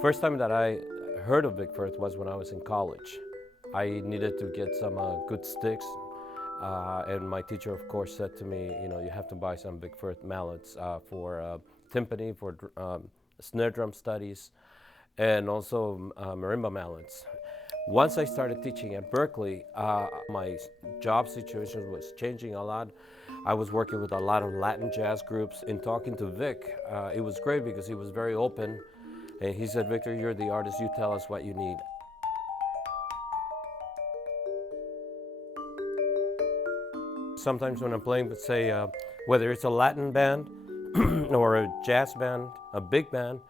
First time that I heard of Vic Firth was when I was in college. I needed to get some good sticks, and my teacher, of course, said to me, you have to buy some Vic Firth mallets for timpani, for snare drum studies, and also marimba mallets. Once I started teaching at Berklee, my job situation was changing a lot. I was working with a lot of Latin jazz groups. In talking to Vic, it was great because he was very open. And he said, Victor, you're the artist, you tell us what you need. Sometimes when I'm playing with, say, whether it's a Latin band or a jazz band, a big band,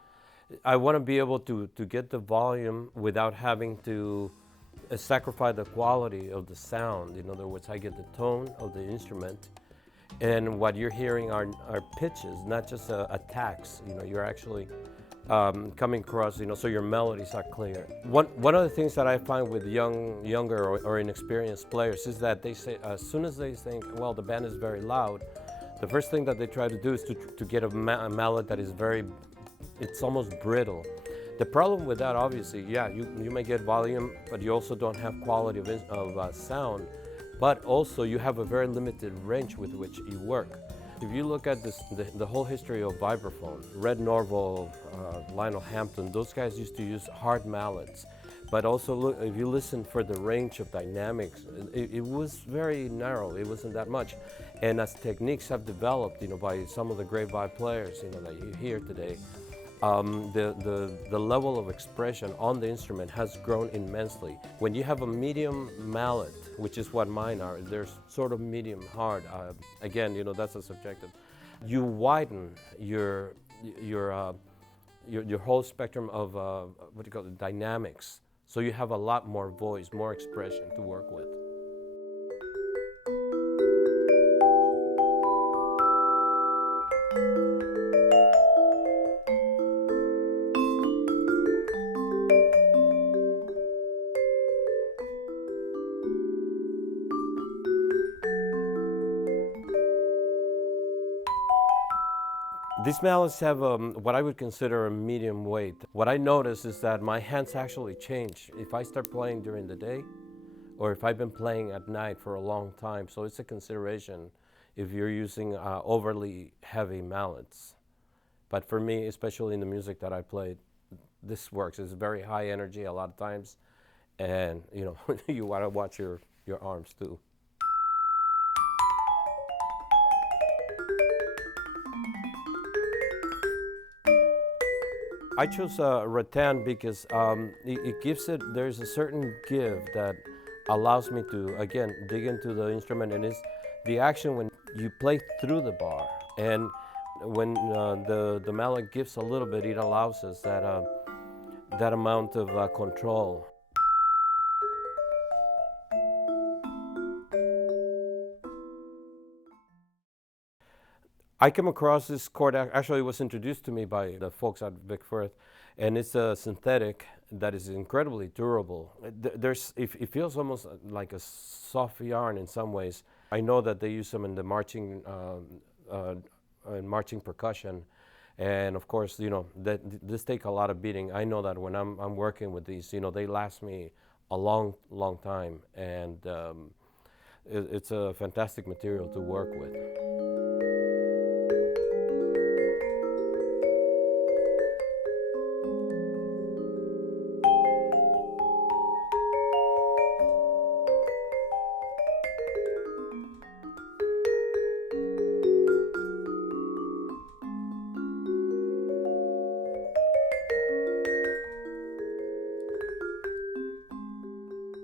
I want to be able to get the volume without having to sacrifice the quality of the sound. In other words, I get the tone of the instrument, and what you're hearing are pitches, not just attacks. You're actually coming across, so your melodies are clear. One of the things that I find with younger or inexperienced players is that they say, as soon as they think, well, the band is very loud, the first thing that they try to do is to get a mallet that is it's almost brittle. The problem with that, obviously, yeah, you may get volume, but you also don't have quality of sound, but also you have a very limited range with which you work. If you look at the whole history of vibraphone, Red Norvo, Lionel Hampton, those guys used to use hard mallets. But also, look, if you listen for the range of dynamics, it was very narrow. It wasn't that much. And as techniques have developed, by some of the great vibe players, that you hear today, the level of expression on the instrument has grown immensely. When you have a medium mallet, which is what mine are, they're sort of medium hard. Again, that's a subjective. You widen your whole spectrum of what do you call it, dynamics. So you have a lot more voice, more expression to work with. These mallets have what I would consider a medium weight. What I notice is that my hands actually change if I start playing during the day or if I've been playing at night for a long time. So it's a consideration if you're using overly heavy mallets. But for me, especially in the music that I played, this works. It's very high energy a lot of times, and you want to watch your arms too. I chose rattan because it gives there's a certain give that allows me to, again, dig into the instrument, and it's the action when you play through the bar. And when the mallet gives a little bit, it allows us that amount of control. I came across this chord, actually it was introduced to me by the folks at Vic Firth, and it's a synthetic that is incredibly durable. It feels almost like a soft yarn in some ways. I know that they use them in the marching percussion, and of course, this take a lot of beating. I know that when I'm working with these, they last me a long, long time, and it's a fantastic material to work with.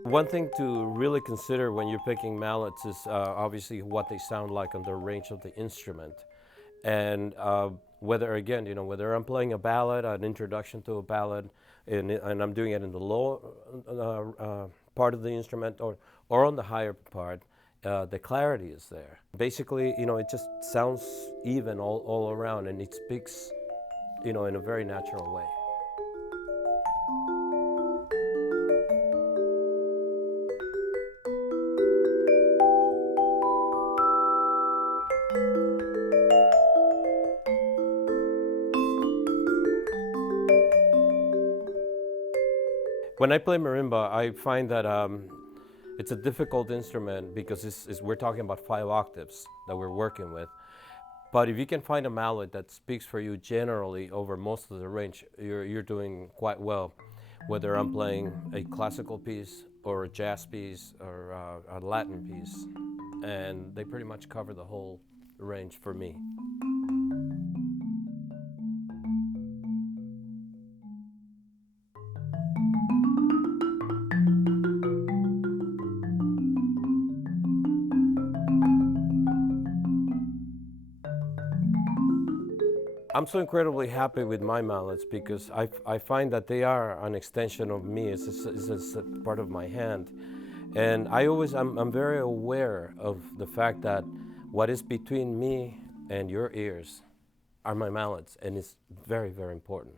One thing to really consider when you're picking mallets is obviously what they sound like on the range of the instrument. And whether I'm playing a ballad, an introduction to a ballad, and I'm doing it in the low part of the instrument or on the higher part, the clarity is there. Basically, it just sounds even all around, and it speaks, in a very natural way. When I play marimba, I find that it's a difficult instrument because we're talking about 5 octaves that we're working with. But if you can find a mallet that speaks for you generally over most of the range, you're doing quite well. Whether I'm playing a classical piece or a jazz piece or a Latin piece, and they pretty much cover the whole range for me. I'm so incredibly happy with my mallets because I find that they are an extension of me. It's a part of my hand. And I'm very aware of the fact that what is between me and your ears are my mallets, and it's very, very important.